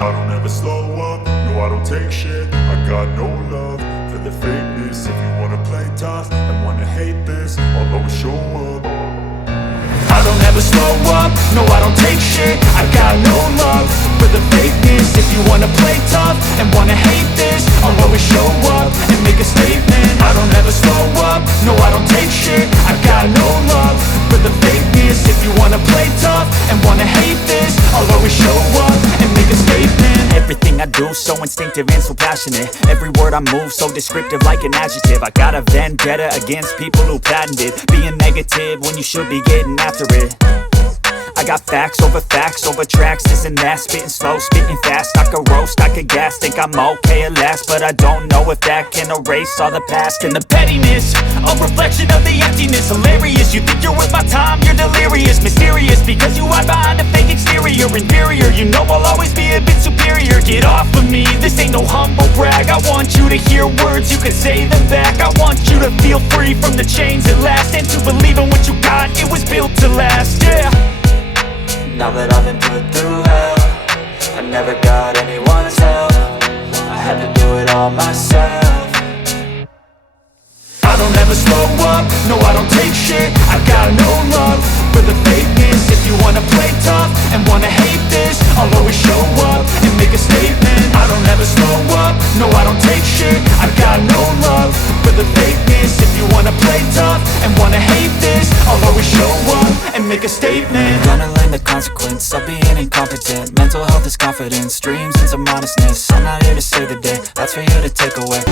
I don't ever slow up, no I don't take shit. I got no love for the fakeness. If you wanna play tough and wanna hate this, I'll always show up. I don't ever slow up, no I don't take shit. I got no love for the fakeness. If you wanna play tough and wanna hate this, I'll always show up and make a statement. I don't ever slow up, no I don't take shit. I got no love for the fakeness. If you wanna play tough and wanna hate this, I'll always show up and make a statement. Everything I do so instinctive and so passionate. Every word I move so descriptive like an adjective. I got a vendetta against people who patented being negative when you should be getting after it. I got facts over tracks, this and that. Spitting slow, spitting fast. I could roast, I could gas. Think I'm okay at last, but I don't know if that can erase all the past. And the pettiness, a reflection of the emptiness. Hilarious, you think you're worth my time, you're delirious. Mysterious, because you hide behind a fake exterior. Inferior, you know I'll always be a bit superior. Get off of me, this ain't no humble brag. I want you to hear words, you can say them back. I want you to feel free from the chains at last, and to believe in what you got, it was built to last, yeah. Now that I've been put through hell, I never got anyone's help. I had to do it all myself. I don't ever slow up, no I don't take shit. I got no love for the fakeness. If you wanna play tough and wanna hate this, I'll always show up and make a statement. I don't ever slow up, no I don't take shit. I got no love for the fakeness. If you wanna play tough and wanna hate this, I'll always show up and make a statement. Gonna learn the consequence of being incompetent. Mental health is confidence, dreams and some honestness. I'm not here to save the day, that's for you to take away.